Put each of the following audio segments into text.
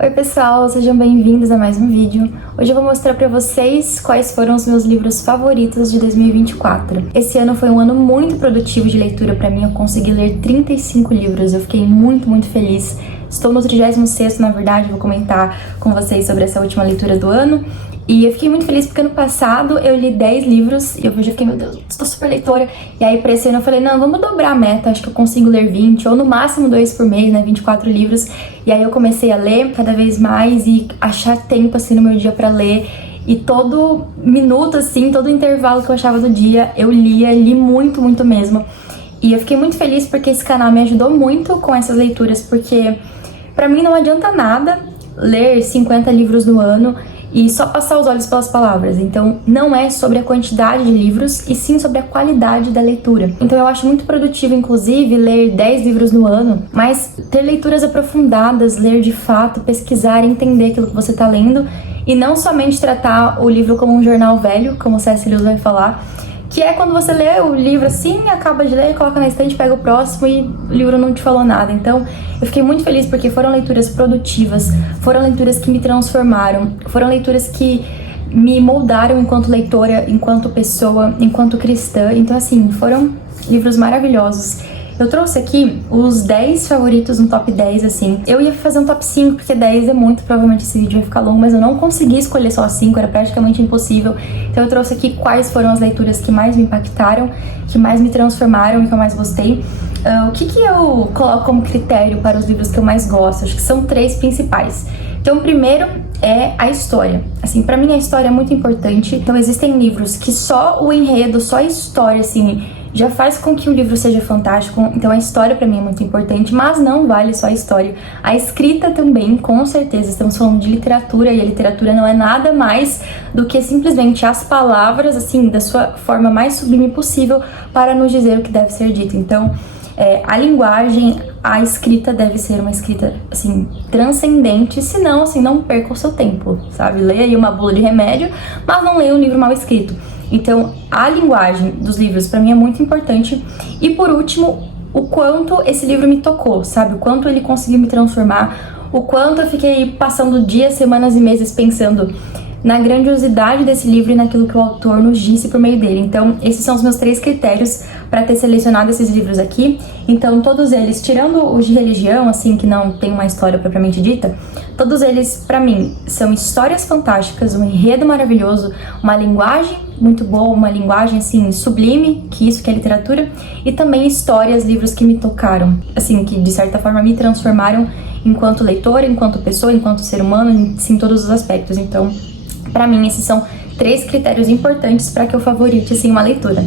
Oi pessoal, sejam bem-vindos a mais um vídeo. Hoje eu vou mostrar pra vocês quais foram os meus livros favoritos de 2024. Esse ano foi um ano muito produtivo de leitura pra mim, eu consegui ler 35 livros, eu fiquei muito feliz. Estou no 36º, na verdade, vou comentar com vocês sobre essa última leitura do ano. E eu fiquei muito feliz porque ano passado eu li 10 livros e eu já fiquei, meu Deus, estou super leitora. E aí pra esse ano eu falei, não, vamos dobrar a meta, acho que eu consigo ler 20 ou no máximo 2 por mês, né, 24 livros. E aí eu comecei a ler cada vez mais e achar tempo assim no meu dia pra ler. E todo minuto assim, todo intervalo que eu achava do dia, eu li muito mesmo. E eu fiquei muito feliz porque esse canal me ajudou muito com essas leituras, porque pra mim não adianta nada ler 50 livros no ano e só passar os olhos pelas palavras. Então não é sobre a quantidade de livros, e sim sobre a qualidade da leitura. Então eu acho muito produtivo, inclusive, ler 10 livros no ano, mas ter leituras aprofundadas, ler de fato, pesquisar, entender aquilo que você está lendo, e não somente tratar o livro como um jornal velho, como o C.S. Lewis vai falar, que é quando você lê o livro assim, acaba de ler, coloca na estante, pega o próximo e o livro não te falou nada. Então eu fiquei muito feliz porque foram leituras produtivas, foram leituras que me transformaram, foram leituras que me moldaram enquanto leitora, enquanto pessoa, enquanto cristã. Então assim, foram livros maravilhosos. Eu trouxe aqui os 10 favoritos no top 10, assim. Eu ia fazer um top 5, porque 10 é muito, provavelmente esse vídeo vai ficar longo, mas eu não consegui escolher só 5, era praticamente impossível. Então eu trouxe aqui quais foram as leituras que mais me impactaram, que mais me transformaram e que eu mais gostei. O que eu coloco como critério para os livros que eu mais gosto? Acho que são 3 principais. Então, o primeiro é a história. Assim, pra mim a história é muito importante. Então, existem livros que só o enredo, só a história, assim, já faz com que o livro seja fantástico. Então a história pra mim é muito importante, mas não vale só a história. A escrita também, com certeza. Estamos falando de literatura, e a literatura não é nada mais do que simplesmente as palavras, assim, da sua forma mais sublime possível para nos dizer o que deve ser dito. Então, a linguagem, a escrita deve ser uma escrita, assim, transcendente, senão, assim, não perca o seu tempo, sabe? Leia aí uma bula de remédio, mas não leia um livro mal escrito. Então, a linguagem dos livros pra mim é muito importante. E por último, o quanto esse livro me tocou, sabe? O quanto ele conseguiu me transformar, o quanto eu fiquei passando dias, semanas e meses pensando na grandiosidade desse livro e naquilo que o autor nos disse por meio dele. Então, esses são os meus 3 critérios para ter selecionado esses livros aqui. Então, todos eles, tirando os de religião, assim, que não tem uma história propriamente dita, todos eles, pra mim, são histórias fantásticas, um enredo maravilhoso, uma linguagem muito boa, uma linguagem, assim, sublime, que isso que é literatura, e também histórias, livros que me tocaram, assim, que de certa forma me transformaram enquanto leitora, enquanto pessoa, enquanto ser humano, em todos os aspectos. Então, pra mim, esses são 3 critérios importantes para que eu favorite, assim, uma leitura.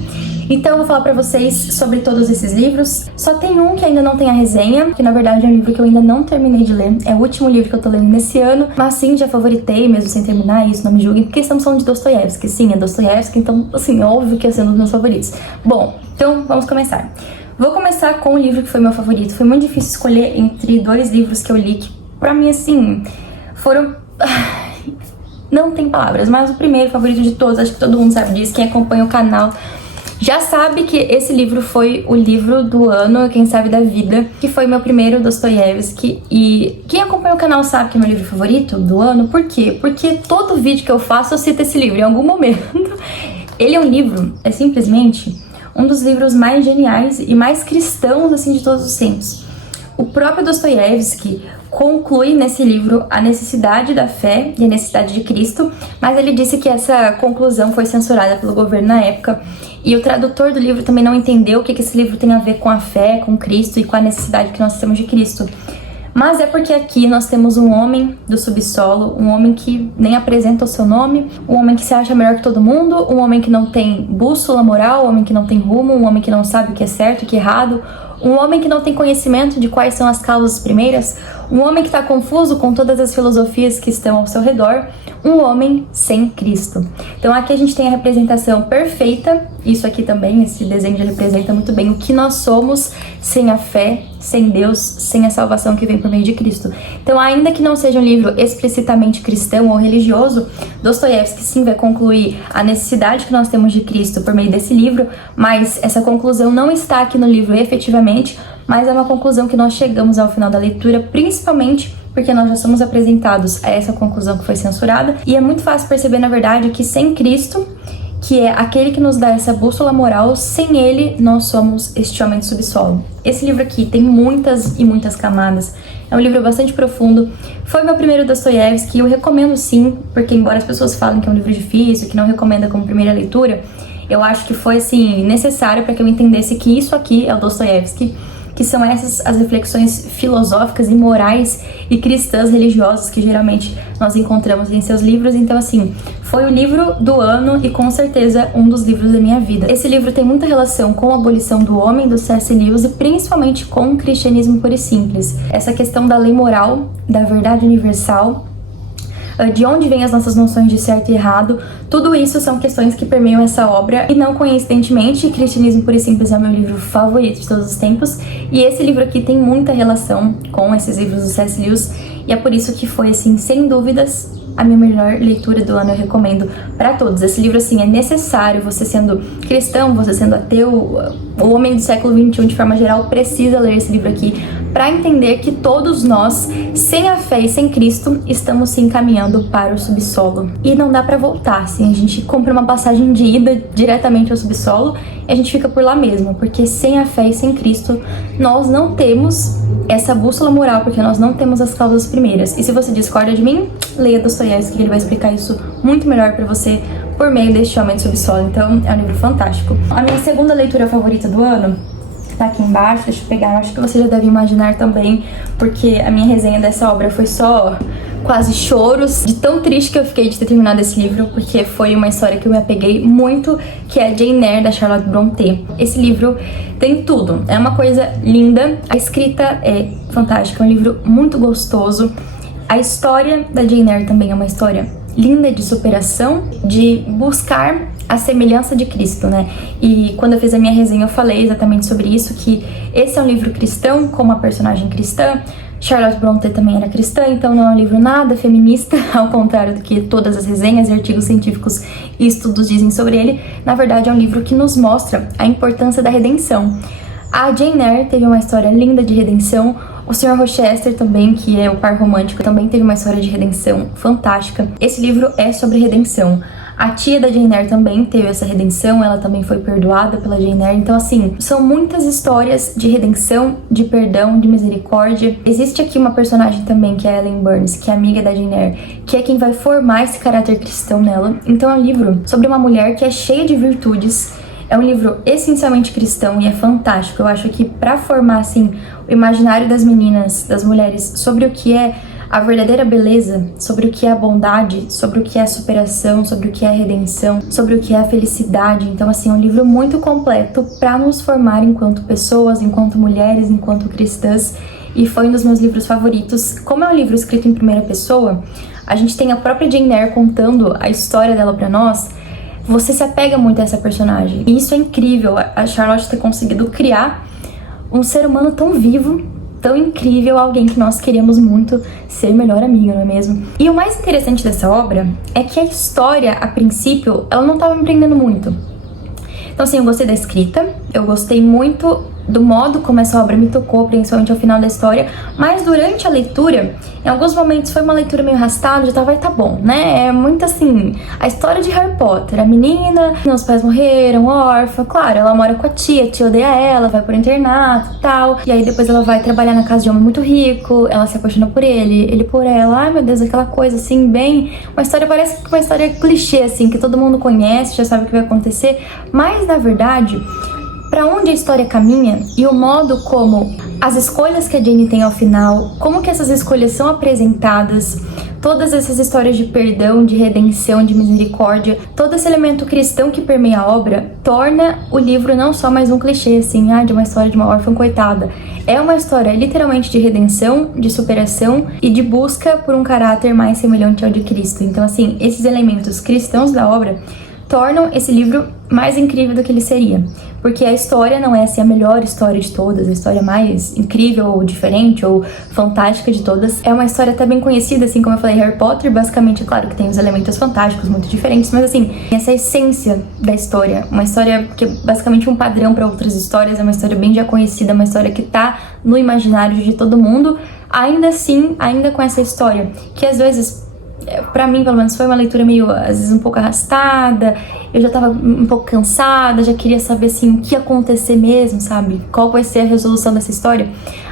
Então eu vou falar pra vocês sobre todos esses livros. Só tem um que ainda não tem a resenha, que na verdade é um livro que eu ainda não terminei de ler. É o último livro que eu tô lendo nesse ano, mas sim, já favoritei, mesmo sem terminar isso, não me julguem, porque estamos falando de Dostoiévski. Sim, é Dostoiévski, então, assim, óbvio que é sendo um dos meus favoritos. Bom, então vamos começar. Vou começar com o livro que foi meu favorito. Foi muito difícil escolher entre 2 livros que eu li, que pra mim, assim, foram... Não tem palavras, mas o primeiro favorito de todos, acho que todo mundo sabe disso, quem acompanha o canal já sabe que esse livro foi o livro do ano, quem sabe da vida, que foi meu primeiro Dostoiévski. E quem acompanha o canal sabe que é meu livro favorito do ano. Por quê? Porque todo vídeo que eu faço eu cito esse livro em algum momento. Ele é um livro, é simplesmente um dos livros mais geniais e mais cristãos, assim, de todos os tempos. O próprio Dostoiévski conclui nesse livro a necessidade da fé e a necessidade de Cristo, mas ele disse que essa conclusão foi censurada pelo governo na época, e o tradutor do livro também não entendeu o que esse livro tem a ver com a fé, com Cristo e com a necessidade que nós temos de Cristo. Mas é porque aqui nós temos um homem do subsolo, um homem que nem apresenta o seu nome, um homem que se acha melhor que todo mundo, um homem que não tem bússola moral, um homem que não tem rumo, um homem que não sabe o que é certo e o que é errado, um homem que não tem conhecimento de quais são as causas primeiras, um homem que está confuso com todas as filosofias que estão ao seu redor, um homem sem Cristo. Então aqui a gente tem a representação perfeita, isso aqui também, esse desenho já representa muito bem o que nós somos sem a fé, sem Deus, sem a salvação que vem por meio de Cristo. Então, ainda que não seja um livro explicitamente cristão ou religioso, Dostoiévski sim vai concluir a necessidade que nós temos de Cristo por meio desse livro, mas essa conclusão não está aqui no livro efetivamente, mas é uma conclusão que nós chegamos ao final da leitura, principalmente porque nós já somos apresentados a essa conclusão que foi censurada, e é muito fácil perceber, na verdade, que sem Cristo, que é aquele que nos dá essa bússola moral, sem ele nós somos este homem de subsolo. Esse livro aqui tem muitas e muitas camadas, é um livro bastante profundo, foi meu primeiro Dostoiévski, eu recomendo sim, porque embora as pessoas falem que é um livro difícil, que não recomenda como primeira leitura, eu acho que foi assim necessário para que eu entendesse que isso aqui é o Dostoiévski, que são essas as reflexões filosóficas e morais e cristãs religiosas que geralmente nós encontramos em seus livros. Então, assim, foi o livro do ano e com certeza um dos livros da minha vida. Esse livro tem muita relação com a abolição do homem, do C.S. Lewis, e principalmente com o cristianismo puro e simples. Essa questão da lei moral, da verdade universal, de onde vêm as nossas noções de certo e errado, tudo isso são questões que permeiam essa obra, e não coincidentemente, Cristianismo Puro e Simples é o meu livro favorito de todos os tempos, e esse livro aqui tem muita relação com esses livros do C.S. Lewis, e é por isso que foi, assim, sem dúvidas, a minha melhor leitura do ano. Eu recomendo para todos. Esse livro, assim, é necessário, você sendo cristão, você sendo ateu, o homem do século XXI, de forma geral, precisa ler esse livro aqui para entender que todos nós, sem a fé e sem Cristo, estamos se encaminhando para o subsolo. E não dá para voltar, assim, a gente compra uma passagem de ida diretamente ao subsolo e a gente fica por lá mesmo, porque sem a fé e sem Cristo, nós não temos essa bússola moral, porque nós não temos as causas primeiras. E se você discorda de mim, leia Dostoiévski, que ele vai explicar isso muito melhor para você por meio deste Homem do Subsolo. Então, é um livro fantástico. A minha segunda leitura favorita do ano tá aqui embaixo, deixa eu pegar, acho que você já deve imaginar também, porque a minha resenha dessa obra foi só quase choros, de tão triste que eu fiquei de ter terminado esse livro, porque foi uma história que eu me apeguei muito, que é a Jane Eyre, da Charlotte Brontë. Esse livro tem tudo, é uma coisa linda, a escrita é fantástica, é um livro muito gostoso, a história da Jane Eyre também é uma história linda de superação, de buscar a semelhança de Cristo, né? E quando eu fiz a minha resenha eu falei exatamente sobre isso, que esse é um livro cristão, com uma personagem cristã. Charlotte Brontë também era cristã, então não é um livro nada feminista, ao contrário do que todas as resenhas e artigos científicos e estudos dizem sobre ele. Na verdade é um livro que nos mostra a importância da redenção. A Jane Eyre teve uma história linda de redenção, o Sr. Rochester também, que é o par romântico, também teve uma história de redenção fantástica. Esse livro é sobre redenção. A tia da Jane Eyre também teve essa redenção, ela também foi perdoada pela Jane Eyre. Então, assim, são muitas histórias de redenção, de perdão, de misericórdia. Existe aqui uma personagem também, que é a Ellen Burns, que é amiga da Jane Eyre, que é quem vai formar esse caráter cristão nela. Então, é um livro sobre uma mulher que é cheia de virtudes. É um livro essencialmente cristão e é fantástico. Eu acho que para formar, assim, o imaginário das meninas, das mulheres, sobre o que é a verdadeira beleza, sobre o que é a bondade, sobre o que é a superação, sobre o que é a redenção, sobre o que é a felicidade. Então, assim, é um livro muito completo para nos formar enquanto pessoas, enquanto mulheres, enquanto cristãs, e foi um dos meus livros favoritos. Como é um livro escrito em primeira pessoa, a gente tem a própria Jane Eyre contando a história dela para nós, você se apega muito a essa personagem. E isso é incrível, a Charlotte ter conseguido criar um ser humano tão vivo, tão incrível, alguém que nós queríamos muito ser melhor amiga, não é mesmo? E o mais interessante dessa obra é que a história, a princípio, ela não estava me prendendo muito. Então, assim, eu gostei da escrita, eu gostei muito do modo como essa obra me tocou, principalmente ao final da história, mas durante a leitura, em alguns momentos foi uma leitura meio arrastada, já tava, tá bom, né? É muito assim, a história de Harry Potter, a menina, os pais morreram, órfã, claro, ela mora com a tia odeia ela, vai pro internato e tal, e aí depois ela vai trabalhar na casa de um homem muito rico, ela se apaixona por ele por ela, ai meu Deus, aquela coisa assim, bem, uma história, parece uma história clichê, assim, que todo mundo conhece, já sabe o que vai acontecer, mas na verdade, para onde a história caminha e o modo como as escolhas que a Jane tem ao final, como que essas escolhas são apresentadas, todas essas histórias de perdão, de redenção, de misericórdia, todo esse elemento cristão que permeia a obra, torna o livro não só mais um clichê, assim, de uma história de uma órfã coitada. É uma história literalmente de redenção, de superação e de busca por um caráter mais semelhante ao de Cristo. Então, assim, esses elementos cristãos da obra tornam esse livro mais incrível do que ele seria. porque a história não é assim a melhor história de todas, a história mais incrível ou diferente ou fantástica de todas. É uma história até bem conhecida, assim como eu falei, Harry Potter, basicamente, é claro que tem os elementos fantásticos muito diferentes, mas assim, essa essência da história, uma história que é basicamente um padrão para outras histórias, é uma história bem já conhecida, uma história que tá no imaginário de todo mundo, ainda assim, ainda com essa história, que às vezes, pra mim, pelo menos, foi uma leitura meio, às vezes, um pouco arrastada, eu já tava um pouco cansada, já queria saber, assim, o que ia acontecer mesmo, sabe? Qual vai ser a resolução dessa história.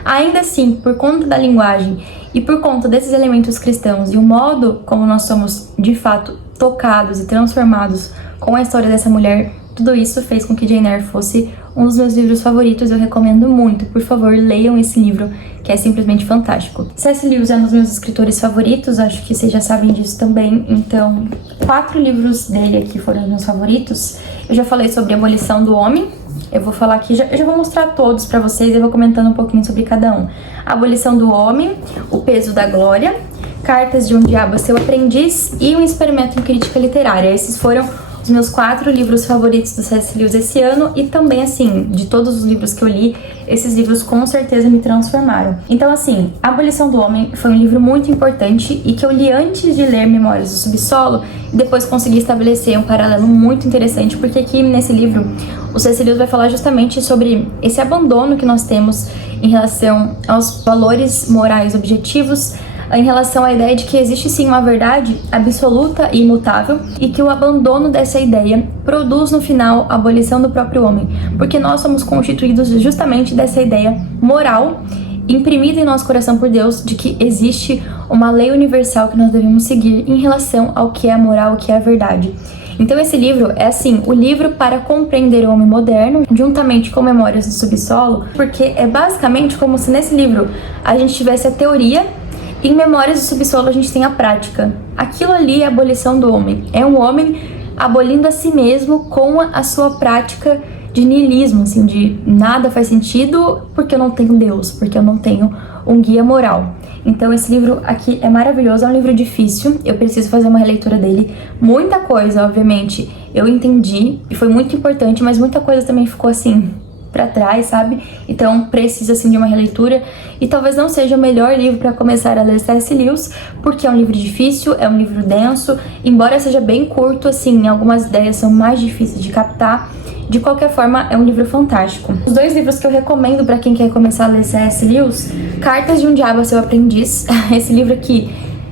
Ainda assim, por conta da linguagem e por conta desses elementos cristãos e o modo como nós somos, de fato, tocados e transformados com a história dessa mulher, tudo isso fez com que Jane Eyre fosse um dos meus livros favoritos. Eu recomendo muito, por favor, leiam esse livro, que é simplesmente fantástico. C.S. Lewis é um dos meus escritores favoritos, acho que vocês já sabem disso também, então 4 livros dele aqui foram os meus favoritos. Eu já falei sobre a Abolição do Homem, eu vou falar aqui, eu já vou mostrar todos pra vocês, eu vou comentando um pouquinho sobre cada um. A Abolição do Homem, O Peso da Glória, Cartas de um Diabo a Seu Aprendiz e Um Experimento em Crítica Literária. Esses foram os meus 4 livros favoritos do C.S. Lewis esse ano, e também, assim, de todos os livros que eu li, esses livros com certeza me transformaram. Então, assim, A Abolição do Homem foi um livro muito importante e que eu li antes de ler Memórias do Subsolo, e depois consegui estabelecer um paralelo muito interessante, porque aqui nesse livro o C.S. Lewis vai falar justamente sobre esse abandono que nós temos em relação aos valores morais objetivos, em relação à ideia de que existe sim uma verdade absoluta e imutável, e que o abandono dessa ideia produz no final a abolição do próprio homem, porque nós somos constituídos justamente dessa ideia moral imprimida em nosso coração por Deus, de que existe uma lei universal que nós devemos seguir em relação ao que é a moral, o que é a verdade. Então esse livro é assim, o livro para compreender o homem moderno, juntamente com Memórias do Subsolo, porque é basicamente como se nesse livro a gente tivesse a teoria, e em Memórias do Subsolo a gente tem a prática. Aquilo ali é a abolição do homem. É um homem abolindo a si mesmo com a sua prática de niilismo, assim, de nada faz sentido porque eu não tenho Deus, porque eu não tenho um guia moral. Então esse livro aqui é maravilhoso, é um livro difícil, eu preciso fazer uma releitura dele. Muita coisa, obviamente, eu entendi e foi muito importante, mas muita coisa também ficou assim pra trás, sabe? Então precisa assim de uma releitura, e talvez não seja o melhor livro para começar a ler C.S. Lewis, porque é um livro difícil, é um livro denso, embora seja bem curto, assim, algumas ideias são mais difíceis de captar. De qualquer forma, é um livro fantástico. Os 2 livros que eu recomendo para quem quer começar a ler C.S. Lewis, Cartas de um Diabo a Seu Aprendiz. Esse livro aqui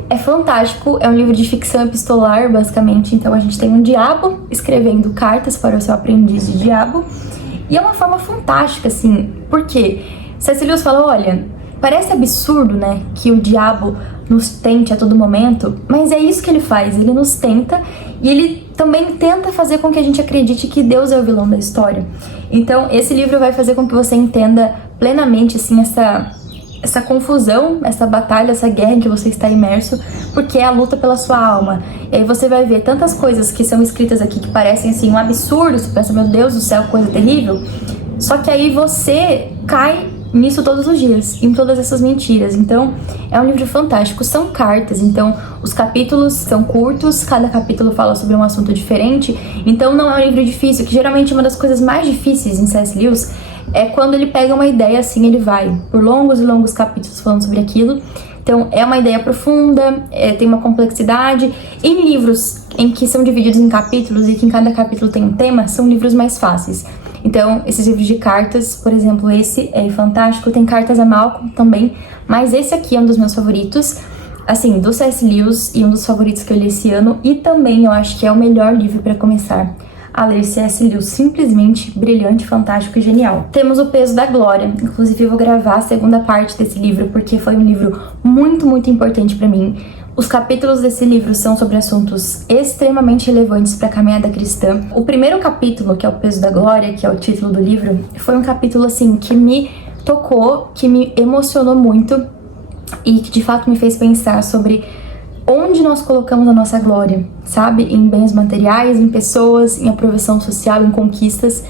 é fantástico, é um livro de ficção epistolar, basicamente. Então a gente tem um diabo escrevendo cartas para o seu aprendiz de diabo. E é uma forma fantástica, assim, porque C.S. Lewis falou, olha, parece absurdo, né, que o diabo nos tente a todo momento, mas é isso que ele faz, ele nos tenta, e ele também tenta fazer com que a gente acredite que Deus é o vilão da história. Então, esse livro vai fazer com que você entenda plenamente, assim, essa confusão, essa batalha, essa guerra em que você está imerso, porque é a luta pela sua alma. E aí você vai ver tantas coisas que são escritas aqui que parecem assim um absurdo, você pensa, meu Deus do céu, coisa terrível, só que aí você cai nisso todos os dias, em todas essas mentiras. Então é um livro fantástico, são cartas, então os capítulos são curtos, cada capítulo fala sobre um assunto diferente, então não é um livro difícil, que geralmente é uma das coisas mais difíceis em C.S. Lewis é quando ele pega uma ideia assim, ele vai por longos e longos capítulos falando sobre aquilo. Então é uma ideia profunda, tem uma complexidade. Em livros em que são divididos em capítulos e que em cada capítulo tem um tema, são livros mais fáceis. Então esses livros de cartas, por exemplo, esse é fantástico, tem Cartas a Malcolm também, mas esse aqui é um dos meus favoritos, assim, do C.S. Lewis, e um dos favoritos que eu li esse ano, e também eu acho que é o melhor livro para começar a ler C.S. Lewis, simplesmente brilhante, fantástico e genial. Temos O Peso da Glória, inclusive eu vou gravar a segunda parte desse livro, porque foi um livro muito, muito importante para mim. Os capítulos desse livro são sobre assuntos extremamente relevantes para a caminhada cristã. O primeiro capítulo, que é O Peso da Glória, que é o título do livro, foi um capítulo assim que me tocou, que me emocionou muito e que de fato me fez pensar sobre onde nós colocamos a nossa glória, sabe? Em bens materiais, em pessoas, em aprovação social, em conquistas.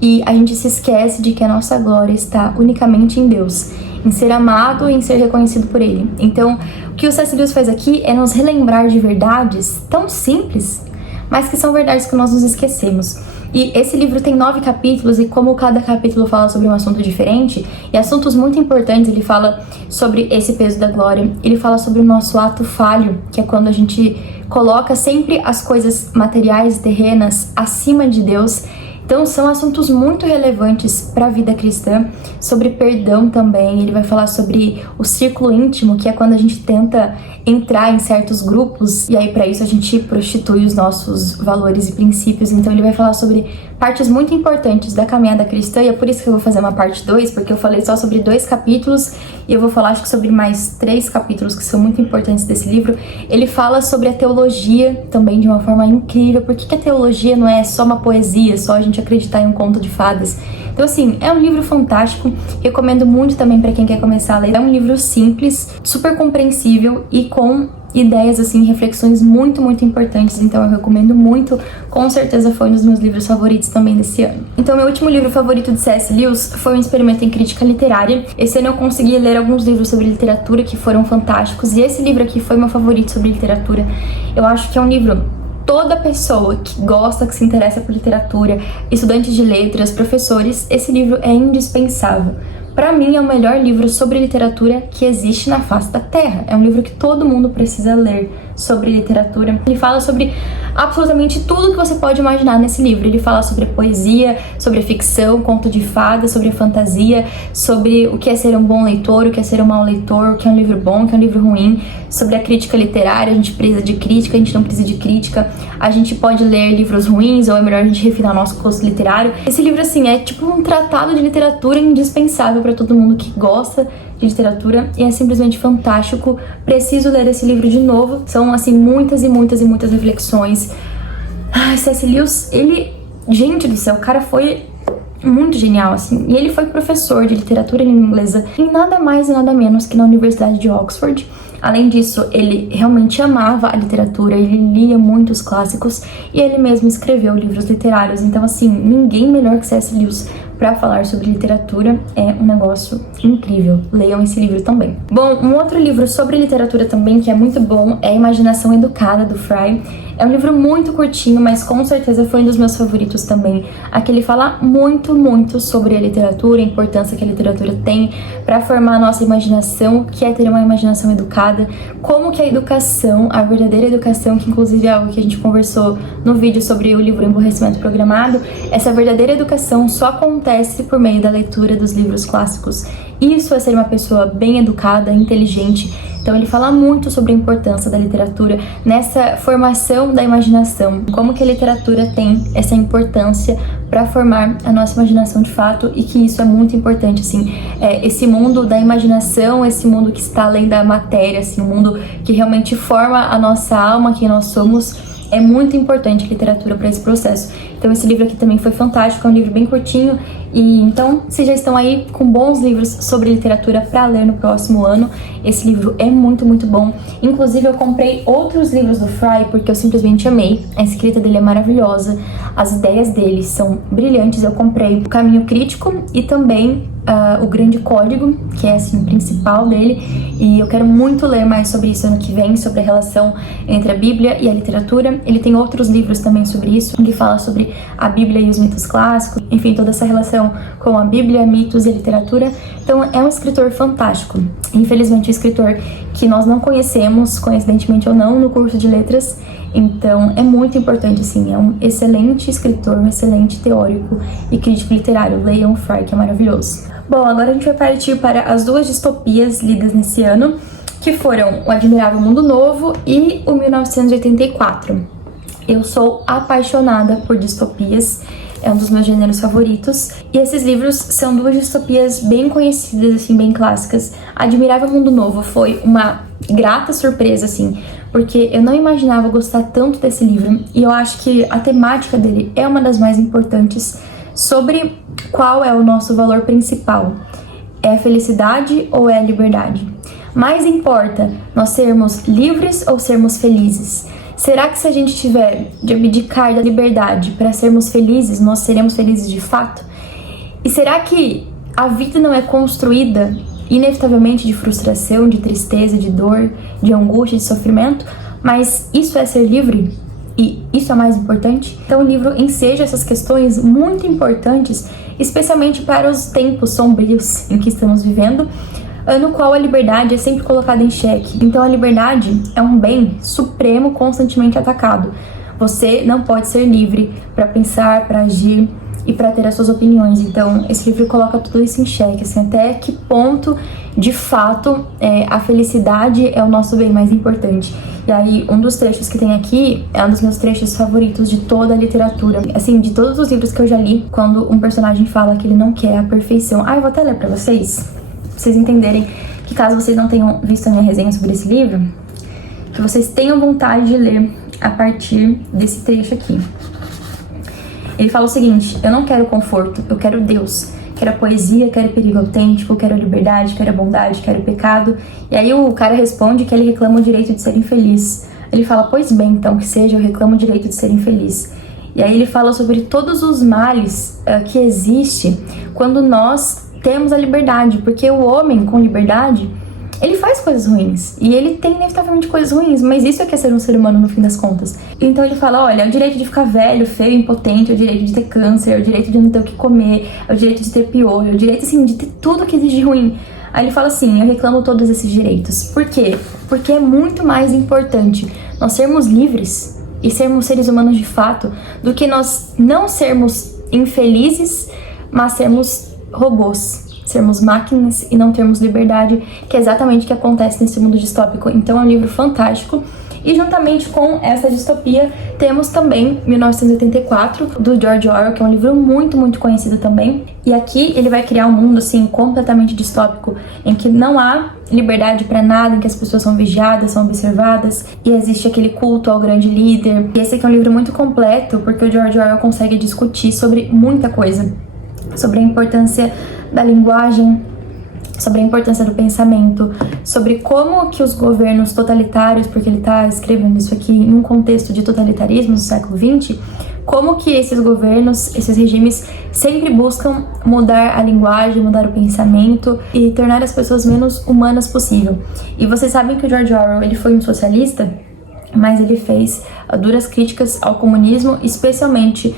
E a gente se esquece de que a nossa glória está unicamente em Deus, em ser amado e em ser reconhecido por Ele. Então, o que o C.S. Lewis faz aqui é nos relembrar de verdades tão simples, mas que são verdades que nós nos esquecemos. E esse livro tem 9 capítulos, e como cada capítulo fala sobre um assunto diferente, e assuntos muito importantes, ele fala sobre esse peso da glória, ele fala sobre o nosso ato falho, que é quando a gente coloca sempre as coisas materiais e terrenas acima de Deus. Então são assuntos muito relevantes para a vida cristã, sobre perdão também. Ele vai falar sobre o círculo íntimo, que é quando a gente tenta entrar em certos grupos, e aí para isso a gente prostitui os nossos valores e princípios. Então ele vai falar sobre partes muito importantes da caminhada cristã, e é por isso que eu vou fazer uma parte 2, porque eu falei só sobre 2 capítulos, e eu vou falar acho que sobre mais 3 capítulos que são muito importantes desse livro. Ele fala sobre a teologia também de uma forma incrível. Por que a teologia não é só uma poesia, só a gente acreditar em um conto de fadas? Então assim, é um livro fantástico, recomendo muito também para quem quer começar a ler. É um livro simples, super compreensível e com ideias, assim, reflexões muito, muito importantes. Então eu recomendo muito, com certeza foi um dos meus livros favoritos também desse ano. Então meu último livro favorito de C.S. Lewis foi Um Experimento em Crítica Literária. Esse ano eu consegui ler alguns livros sobre literatura que foram fantásticos, e esse livro aqui foi meu favorito sobre literatura. Eu acho que é um livro, toda pessoa que gosta, que se interessa por literatura, estudantes de letras, professores, esse livro é indispensável. Para mim, é o melhor livro sobre literatura que existe na face da Terra. É um livro que todo mundo precisa ler sobre literatura. Ele fala sobre absolutamente tudo que você pode imaginar nesse livro. Ele fala sobre a poesia, sobre a ficção, conto de fadas, sobre a fantasia, sobre o que é ser um bom leitor, o que é ser um mau leitor, o que é um livro bom, o que é um livro ruim, sobre a crítica literária. A gente precisa de crítica, a gente não precisa de crítica. A gente pode ler livros ruins, ou é melhor a gente refinar nosso gosto literário. Esse livro, assim, é tipo um tratado de literatura indispensável para todo mundo que gosta de literatura, e é simplesmente fantástico. Preciso ler esse livro de novo. São, assim, muitas e muitas e muitas reflexões. Ai, C.S. Lewis, ele... Gente do céu, o cara foi muito genial, assim. E ele foi professor de literatura inglesa em nada mais e nada menos que na Universidade de Oxford. Além disso, ele realmente amava a literatura, ele lia muitos clássicos, e ele mesmo escreveu livros literários. Então, assim, ninguém melhor que C.S. Lewis para falar sobre literatura. É um negócio incrível. Leiam esse livro também. Bom, um outro livro sobre literatura também que é muito bom é Imaginação Educada, do Fry. É um livro muito curtinho, mas com certeza foi um dos meus favoritos também. Aqui ele fala muito, muito sobre a literatura, a importância que a literatura tem para formar a nossa imaginação, que é ter uma imaginação educada, como que a educação, a verdadeira educação, que inclusive é algo que a gente conversou no vídeo sobre o livro Emburrecimento Programado, essa verdadeira educação só acontece por meio da leitura dos livros clássicos. Isso é ser uma pessoa bem educada, inteligente. Então ele fala muito sobre a importância da literatura nessa formação da imaginação, como que a literatura tem essa importância para formar a nossa imaginação de fato, e que isso é muito importante, assim, esse mundo da imaginação, esse mundo que está além da matéria, assim, um mundo que realmente forma a nossa alma, quem nós somos. É muito importante a literatura para esse processo. Então esse livro aqui também foi fantástico, é um livro bem curtinho. E então, vocês já estão aí com bons livros sobre literatura para ler no próximo ano. Esse livro é muito, muito bom. Inclusive eu comprei outros livros do Fry porque eu simplesmente amei. A escrita dele é maravilhosa, as ideias dele são brilhantes. Eu comprei O Caminho Crítico e também O Grande Código, que é assim o principal dele, e eu quero muito ler mais sobre isso ano que vem, sobre a relação entre a Bíblia e a literatura. Ele tem outros livros também sobre isso, que fala sobre a Bíblia e os mitos clássicos, enfim, toda essa relação com a Bíblia, mitos e literatura. Então é um escritor fantástico. Infelizmente, um escritor que nós não conhecemos, coincidentemente ou não, no curso de letras. Então é muito importante, assim, é um excelente escritor, um excelente teórico e crítico literário. Leiam Fry, que é maravilhoso. Bom, agora a gente vai partir para as 2 distopias lidas nesse ano, que foram O Admirável Mundo Novo e o 1984. Eu sou apaixonada por distopias, é um dos meus gêneros favoritos. E esses livros são 2 distopias bem conhecidas, assim, bem clássicas. Admirável Mundo Novo foi uma grata surpresa, assim, porque eu não imaginava gostar tanto desse livro. E eu acho que a temática dele é uma das mais importantes, sobre qual é o nosso valor principal. É a felicidade ou é a liberdade? Mais importa nós sermos livres ou sermos felizes? Será que se a gente tiver de abdicar da liberdade para sermos felizes, nós seremos felizes de fato? E será que a vida não é construída inevitavelmente de frustração, de tristeza, de dor, de angústia, de sofrimento? Mas isso é ser livre? e isso é mais importante? Então o livro enseja essas questões muito importantes, especialmente para os tempos sombrios em que estamos vivendo, no qual a liberdade é sempre colocada em xeque. Então a liberdade é um bem supremo constantemente atacado. Você não pode ser livre para pensar, para agir e para ter as suas opiniões. Então esse livro coloca tudo isso em xeque, assim, até que ponto de fato a felicidade é o nosso bem mais importante. E aí um dos trechos que tem aqui é um dos meus trechos favoritos de toda a literatura, assim, de todos os livros que eu já li, quando um personagem fala que ele não quer a perfeição. Eu vou até ler pra vocês entenderem, que caso vocês não tenham visto a minha resenha sobre esse livro, que vocês tenham vontade de ler a partir desse trecho aqui. Ele fala o seguinte: eu não quero conforto, eu quero Deus. Quero a poesia, quero o perigo autêntico, quero a liberdade, quero a bondade, quero o pecado. E aí o cara responde que ele reclama o direito de ser infeliz. Ele fala: pois bem, então que seja, eu reclamo o direito de ser infeliz. E aí ele fala sobre todos os males que existe quando nós temos a liberdade, porque o homem com liberdade, ele faz coisas ruins, e ele tem inevitavelmente coisas ruins, mas isso é que é ser um ser humano no fim das contas. Então ele fala: olha, é o direito de ficar velho, feio, impotente, é o direito de ter câncer, é o direito de não ter o que comer, é o direito de ter piolho, é o direito, assim, de ter tudo que existe de ruim. Aí ele fala assim: eu reclamo todos esses direitos. Por quê? Porque é muito mais importante nós sermos livres e sermos seres humanos de fato, do que nós não sermos infelizes, mas sermos robôs, sermos máquinas e não termos liberdade, que é exatamente o que acontece nesse mundo distópico. Então é um livro fantástico. E juntamente com essa distopia, temos também 1984, do George Orwell, que é um livro muito, muito conhecido também. E aqui ele vai criar um mundo, assim, completamente distópico, em que não há liberdade para nada, em que as pessoas são vigiadas, são observadas, e existe aquele culto ao grande líder. E esse aqui é um livro muito completo, porque o George Orwell consegue discutir sobre muita coisa. Sobre a importância da linguagem, sobre a importância do pensamento, sobre como que os governos totalitários, porque ele está escrevendo isso aqui em um contexto de totalitarismo do século XX, como que esses governos, esses regimes sempre buscam mudar a linguagem, mudar o pensamento e tornar as pessoas menos humanas possível. E vocês sabem que o George Orwell, ele foi um socialista, mas ele fez duras críticas ao comunismo, especialmente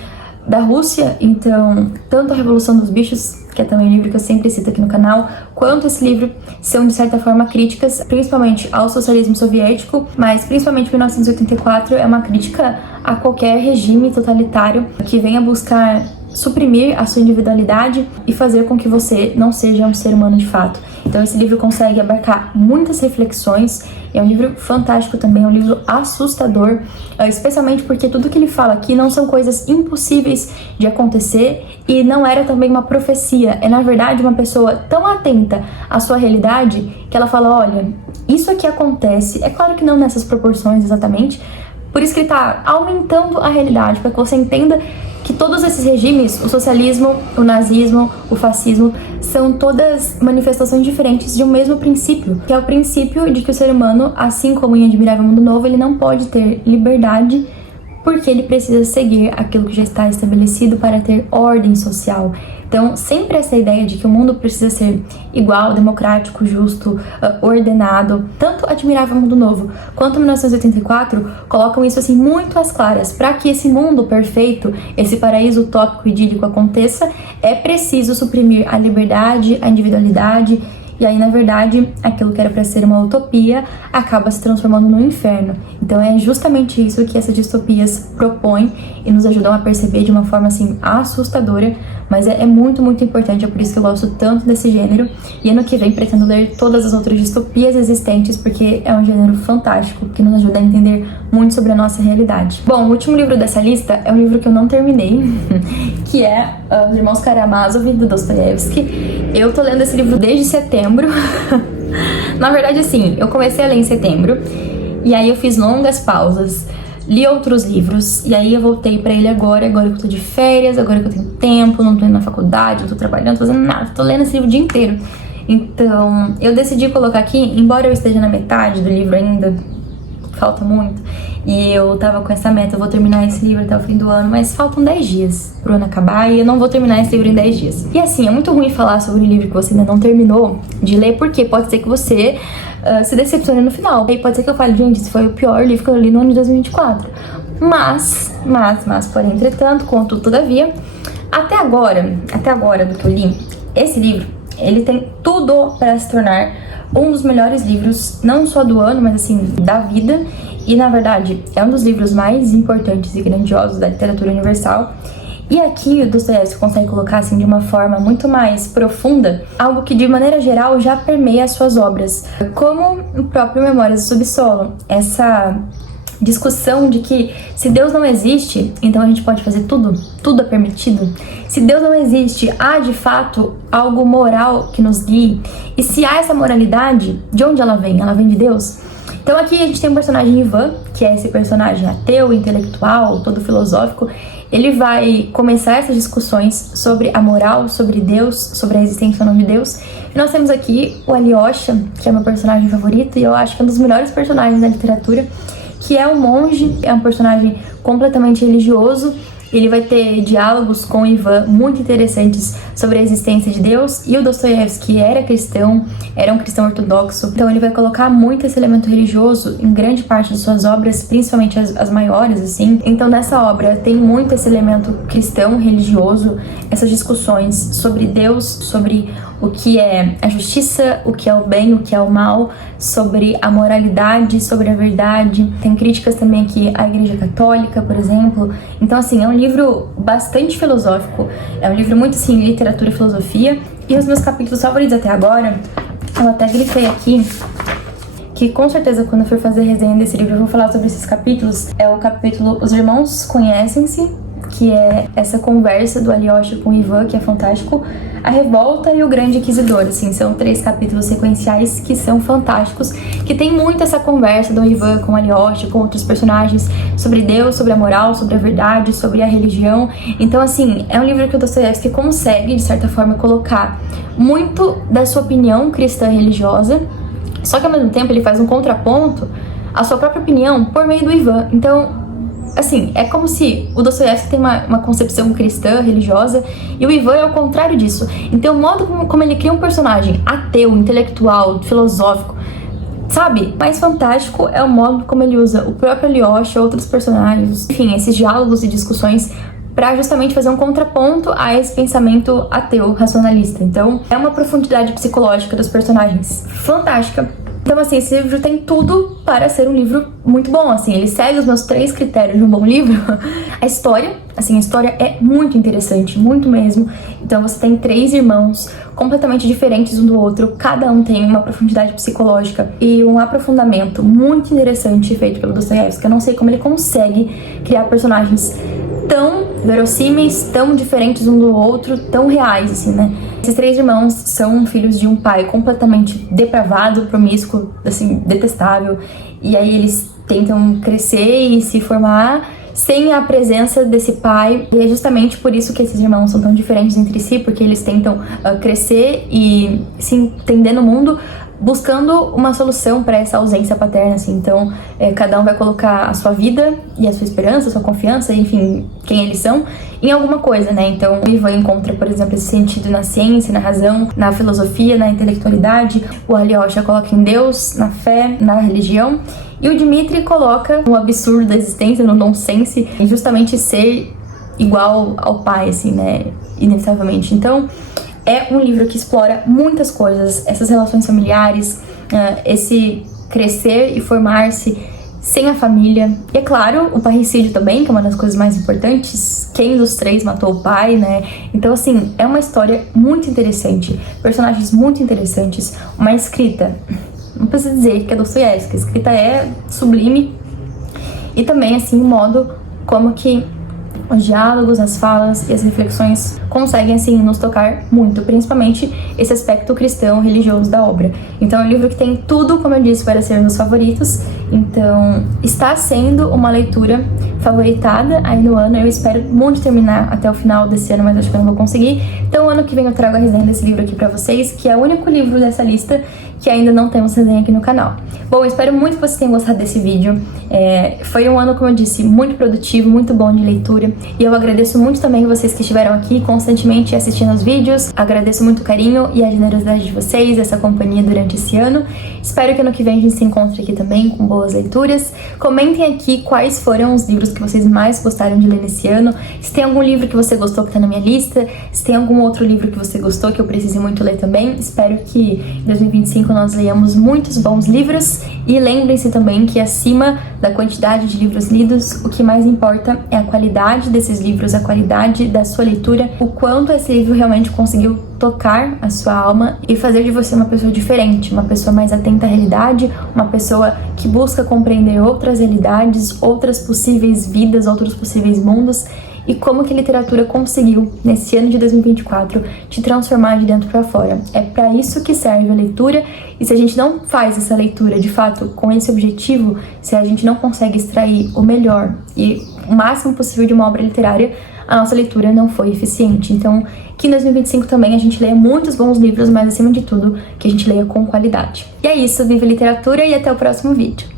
da Rússia. Então, tanto a Revolução dos Bichos, que é também um livro que eu sempre cito aqui no canal, quanto esse livro são, de certa forma, críticas principalmente ao socialismo soviético, mas principalmente 1984 é uma crítica a qualquer regime totalitário que venha buscar suprimir a sua individualidade e fazer com que você não seja um ser humano de fato. Então esse livro consegue abarcar muitas reflexões, é um livro fantástico também, é um livro assustador, especialmente porque tudo que ele fala aqui não são coisas impossíveis de acontecer e não era também uma profecia, é na verdade uma pessoa tão atenta à sua realidade que ela fala: olha, isso aqui acontece, é claro que não nessas proporções exatamente, por isso que ele está aumentando a realidade, para que você entenda que todos esses regimes, o socialismo, o nazismo, o fascismo, são todas manifestações diferentes de um mesmo princípio, que é o princípio de que o ser humano, assim como em Admirável Mundo Novo, ele não pode ter liberdade porque ele precisa seguir aquilo que já está estabelecido para ter ordem social. Então, sempre essa ideia de que o mundo precisa ser igual, democrático, justo, ordenado. Tanto Admirável Mundo Novo quanto 1984 colocam isso assim muito às claras. Para que esse mundo perfeito, esse paraíso utópico idílico aconteça, é preciso suprimir a liberdade, a individualidade. E aí, na verdade, aquilo que era para ser uma utopia acaba se transformando no inferno. Então é justamente isso que essas distopias propõem e nos ajudam a perceber de uma forma, assim, assustadora. Mas é muito, muito importante, é por isso que eu gosto tanto desse gênero. E ano que vem pretendo ler todas as outras distopias existentes, porque é um gênero fantástico, que nos ajuda a entender muito sobre a nossa realidade. Bom, o último livro dessa lista é um livro que eu não terminei, que é Os Irmãos Karamazov, do Dostoiévski. Eu tô lendo esse livro desde setembro. Na verdade, assim, eu comecei a ler em setembro, e aí eu fiz longas pausas, li outros livros, e aí eu voltei pra ele agora que eu tô de férias, agora que eu tenho tempo, não tô indo na faculdade, não tô trabalhando, não tô fazendo nada, tô lendo esse livro o dia inteiro. Então, eu decidi colocar aqui, embora eu esteja na metade do livro ainda, falta muito, e eu tava com essa meta, eu vou terminar esse livro até o fim do ano, mas faltam 10 dias pro ano acabar e eu não vou terminar esse livro em 10 dias. E assim, é muito ruim falar sobre um livro que você ainda não terminou de ler, porque pode ser que você se decepcione no final. E pode ser que eu fale: gente, esse foi o pior livro que eu li no ano de 2024. Porém, entretanto, contudo, todavia, até agora do que eu li, esse livro, ele tem tudo para se tornar um dos melhores livros, não só do ano, mas assim, da vida. E, na verdade, é um dos livros mais importantes e grandiosos da literatura universal. E aqui o Dostoiévski consegue colocar, assim, de uma forma muito mais profunda, algo que, de maneira geral, já permeia as suas obras, como o próprio Memórias do Subsolo. Essa discussão de que se Deus não existe, então a gente pode fazer tudo é permitido. Se Deus não existe, há de fato algo moral que nos guie. E se há essa moralidade, de onde ela vem? Ela vem de Deus? Então aqui a gente tem um personagem Ivan, que é esse personagem ateu, intelectual, todo filosófico. Ele vai começar essas discussões sobre a moral, sobre Deus, sobre a existência ou não de Deus. E nós temos aqui o Alyosha, que é meu personagem favorito, e eu acho que é um dos melhores personagens da literatura, que é um monge, é um personagem completamente religioso. Ele vai ter diálogos com Ivan muito interessantes sobre a existência de Deus. E o Dostoiévski era um cristão ortodoxo. Então ele vai colocar muito esse elemento religioso em grande parte de suas obras, principalmente as maiores, assim. Então nessa obra tem muito esse elemento cristão, religioso, essas discussões sobre Deus, sobre o que é a justiça, o que é o bem, o que é o mal, sobre a moralidade, sobre a verdade. Tem críticas também aqui à Igreja Católica, por exemplo. Então, assim, é um livro bastante filosófico, é um livro muito, assim, literatura e filosofia. E os meus capítulos favoritos até agora, eu até grifei aqui, que com certeza quando eu for fazer resenha desse livro eu vou falar sobre esses capítulos. É o capítulo Os Irmãos Conhecem-se, que é essa conversa do Alyosha com o Ivan, que é fantástico. A Revolta e o Grande Inquisidor, assim, são 3 capítulos sequenciais que são fantásticos, que tem muito essa conversa do Ivan com o Alyosha, com outros personagens, sobre Deus, sobre a moral, sobre a verdade, sobre a religião. Então, assim, é um livro que o Dostoiévski consegue, de certa forma, colocar muito da sua opinião cristã religiosa, só que ao mesmo tempo ele faz um contraponto à sua própria opinião por meio do Ivan. Então, assim, é como se o Dostoiévski tem uma concepção cristã, religiosa, e o Ivan é o contrário disso. Então o modo como ele cria um personagem ateu, intelectual, filosófico, sabe? Mais fantástico é o modo como ele usa o próprio Alyosha, outros personagens, enfim, esses diálogos e discussões para justamente fazer um contraponto a esse pensamento ateu, racionalista. Então é uma profundidade psicológica dos personagens fantástica. Então, assim, esse livro tem tudo para ser um livro muito bom, assim, ele segue os meus 3 critérios de um bom livro. A história é muito interessante, muito mesmo. Então você tem 3 irmãos completamente diferentes um do outro, cada um tem uma profundidade psicológica e um aprofundamento muito interessante feito pelo Dostoiévski. Eu não sei como ele consegue criar personagens tão verossímeis, tão diferentes um do outro, tão reais, assim, né? Esses 3 irmãos são filhos de um pai completamente depravado, promíscuo, assim, detestável. E aí eles tentam crescer e se formar sem a presença desse pai. E é justamente por isso que esses irmãos são tão diferentes entre si, porque eles tentam crescer e se entender no mundo, buscando uma solução para essa ausência paterna, assim. Então, cada um vai colocar a sua vida e a sua esperança, a sua confiança, enfim, quem eles são, em alguma coisa, né? Então, o Ivan encontra, por exemplo, esse sentido na ciência, na razão, na filosofia, na intelectualidade. O Alyosha coloca em Deus, na fé, na religião. E o Dmitri coloca no absurdo da existência, no nonsense, em justamente ser igual ao pai, assim, né? Inevitavelmente. Então, é um livro que explora muitas coisas, essas relações familiares, esse crescer e formar-se sem a família. E é claro, o parricídio também, que é uma das coisas mais importantes. Quem dos 3 matou o pai, né? Então, assim, é uma história muito interessante, personagens muito interessantes, uma escrita, não preciso dizer que é Dostoiévski, a escrita é sublime. E também, assim, o modo como que os diálogos, as falas e as reflexões conseguem, assim, nos tocar muito, principalmente esse aspecto cristão, religioso da obra. Então é um livro que tem tudo, como eu disse, para ser um dos favoritos. Então está sendo uma leitura favoritada aí no ano. Eu espero muito terminar até o final desse ano, mas acho que eu não vou conseguir. Então ano que vem eu trago a resenha desse livro aqui pra vocês, que é o único livro dessa lista que ainda não temos resenha aqui no canal. Bom, espero muito que vocês tenham gostado desse vídeo. Foi um ano, como eu disse, muito produtivo, muito bom de leitura. E eu agradeço muito também vocês que estiveram aqui constantemente assistindo os vídeos. Agradeço muito o carinho e a generosidade de vocês, essa companhia durante esse ano. Espero que ano que vem a gente se encontre aqui também com boas leituras. Comentem aqui quais foram os livros que vocês mais gostaram de ler nesse ano. Se tem algum livro que você gostou que tá na minha lista, se tem algum outro livro que você gostou que eu precise muito ler também. Espero que em 2025 nós leiamos muitos bons livros. E lembrem-se também que acima da quantidade de livros lidos, o que mais importa é a qualidade desses livros, a qualidade da sua leitura, o quanto esse livro realmente conseguiu tocar a sua alma e fazer de você uma pessoa diferente, uma pessoa mais atenta à realidade, uma pessoa que busca compreender outras realidades, outras possíveis vidas, outros possíveis mundos, e como que a literatura conseguiu, nesse ano de 2024, te transformar de dentro para fora. É para isso que serve a leitura, e se a gente não faz essa leitura, de fato, com esse objetivo, se a gente não consegue extrair o melhor e o máximo possível de uma obra literária, a nossa leitura não foi eficiente. Então, que em 2025 também a gente leia muitos bons livros, mas acima de tudo, que a gente leia com qualidade. E é isso, viva a literatura e até o próximo vídeo!